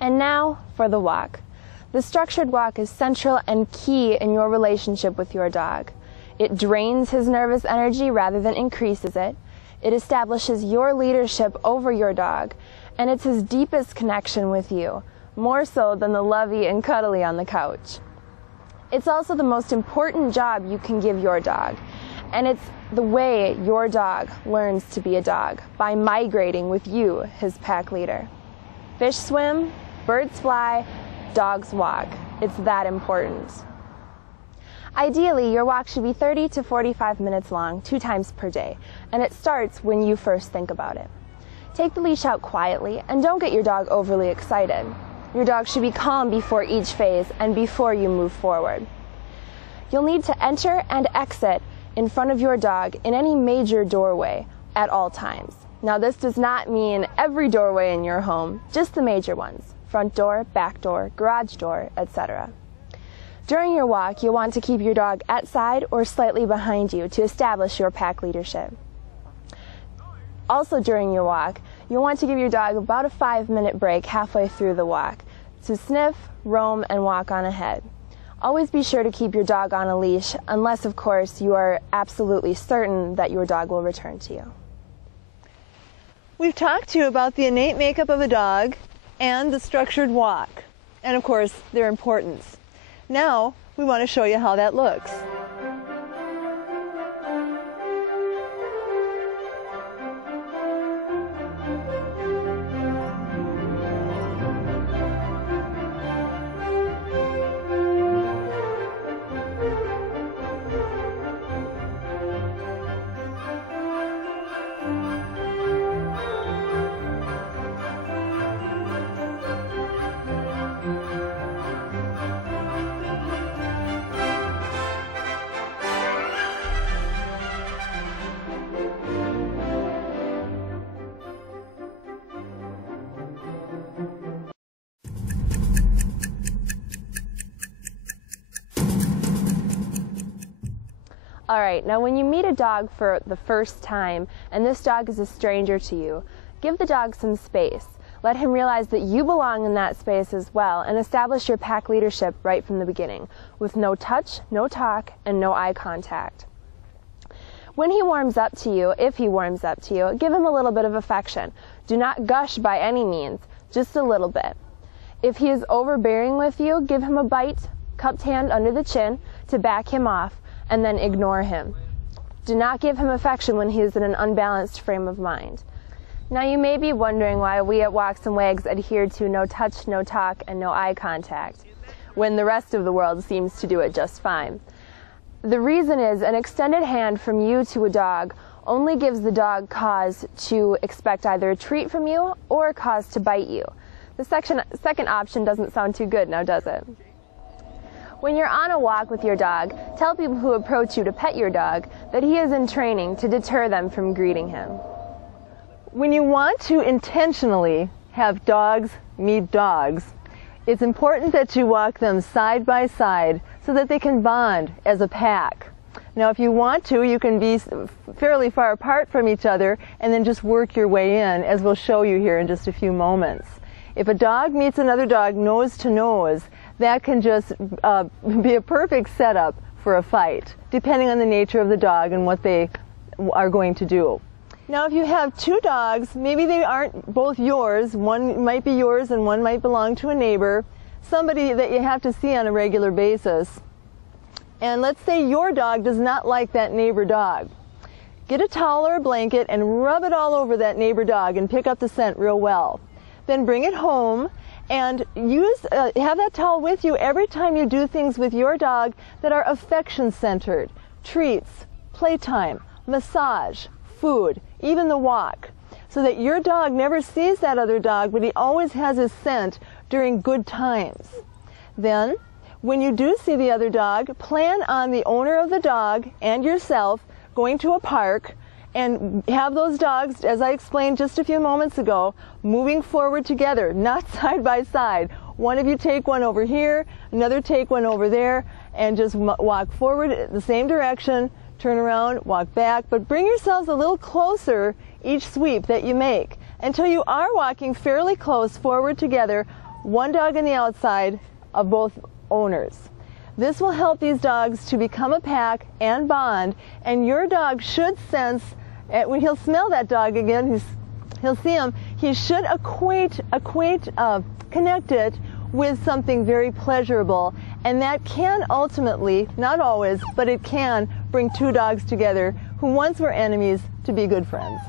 And now for the walk. The structured walk is central and key in your relationship with your dog. It drains his nervous energy rather than increases it. It establishes your leadership over your dog, and it's his deepest connection with you, more so than the lovey and cuddly on the couch. It's also the most important job you can give your dog, and it's the way your dog learns to be a dog, by migrating with you, his pack leader. Fish swim, birds fly, dogs walk. It's that important. Ideally, your walk should be 30 to 45 minutes long, 2 times per day, and it starts when you first think about it. Take the leash out quietly and don't get your dog overly excited. Your dog should be calm before each phase and before you move forward. You'll need to enter and exit in front of your dog in any major doorway at all times. Now, this does not mean every doorway in your home, just the major ones: front door, back door, garage door, etc. During your walk, you'll want to keep your dog at side or slightly behind you to establish your pack leadership. Also during your walk, you'll want to give your dog about a 5-minute break halfway through the walk to sniff, roam, and walk on ahead. Always be sure to keep your dog on a leash, unless, of course, you are absolutely certain that your dog will return to you. We've talked to you about the innate makeup of a dog and the structured walk, and of course, their importance. Now, we want to show you how that looks. All right, now when you meet a dog for the first time and this dog is a stranger to you, give the dog some space. Let him realize that you belong in that space as well, and establish your pack leadership right from the beginning, with no touch, no talk, and no eye contact. When he warms up to you, if he warms up to you, give him a little bit of affection. Do not gush by any means, just a little bit. If he is overbearing with you, give him a bite, cupped hand under the chin to back him off, and then ignore him. Do not give him affection when he is in an unbalanced frame of mind. Now, you may be wondering why we at Walks and Wags adhere to no touch, no talk, and no eye contact, when the rest of the world seems to do it just fine. The reason is an extended hand from you to a dog only gives the dog cause to expect either a treat from you or cause to bite you. The second option doesn't sound too good now, does it? When you're on a walk with your dog, tell people who approach you to pet your dog that he is in training to deter them from greeting him. When you want to intentionally have dogs meet dogs, it's important that you walk them side by side so that they can bond as a pack. Now, if you want to, you can be fairly far apart from each other and then just work your way in, as we'll show you here in just a few moments. If a dog meets another dog nose to nose, that can just be a perfect setup for a fight, depending on the nature of the dog and what they are going to do. Now, if you have 2 dogs, maybe they aren't both yours, one might be yours and one might belong to a neighbor, somebody that you have to see on a regular basis, and let's say your dog does not like that neighbor dog. Get a towel or a blanket and rub it all over that neighbor dog and pick up the scent real well. Then bring it home and have that towel with you every time you do things with your dog that are affection-centered: treats, playtime, massage, food, even the walk, so that your dog never sees that other dog, but he always has his scent during good times. Then, when you do see the other dog, plan on the owner of the dog and yourself going to a park and have those dogs, as I explained just a few moments ago, moving forward together, not side by side. One of you take one over here, another take one over there, and just walk forward the same direction, turn around, walk back, but bring yourselves a little closer each sweep that you make until you are walking fairly close forward together, one dog on the outside of both owners. This will help these dogs to become a pack and bond, and your dog should sense, when he'll smell that dog again, he'll see him, he should connect it with something very pleasurable, and that can ultimately, not always, but it can bring two dogs together who once were enemies to be good friends.